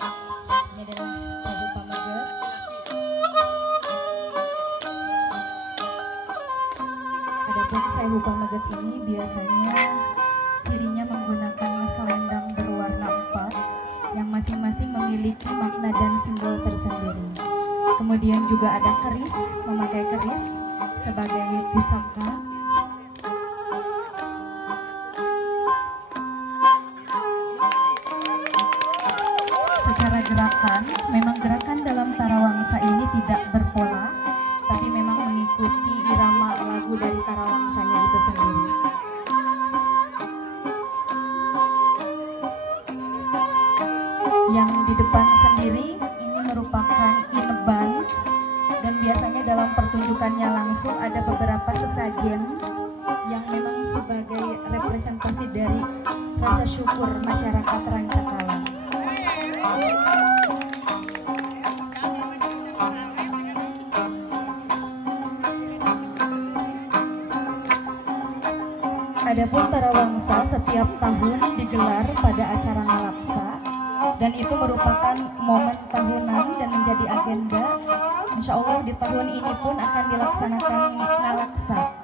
Ini adalah Sewu Pamaget. Adapun Sewu Pamaget ini biasanya cirinya menggunakan selendang berwarna 4 yang masing-masing memiliki makna dan simbol tersendiri. Kemudian juga ada keris, memakai keris sebagai pusaka. Secara gerakan, memang gerakan dalam tarawangsa ini tidak berpola, tapi memang mengikuti irama lagu dari tarawangsanya itu sendiri. Yang di depan sendiri ini merupakan ineban, dan biasanya dalam pertunjukannya langsung ada beberapa sesajen yang memang sebagai representasi dari rasa syukur masyarakat Rancakalan. Adapun tarawangsa setiap tahun digelar pada acara Ngalaksa, dan itu merupakan momen tahunan dan menjadi agenda. Insya Allah di tahun ini pun akan dilaksanakan Ngalaksa.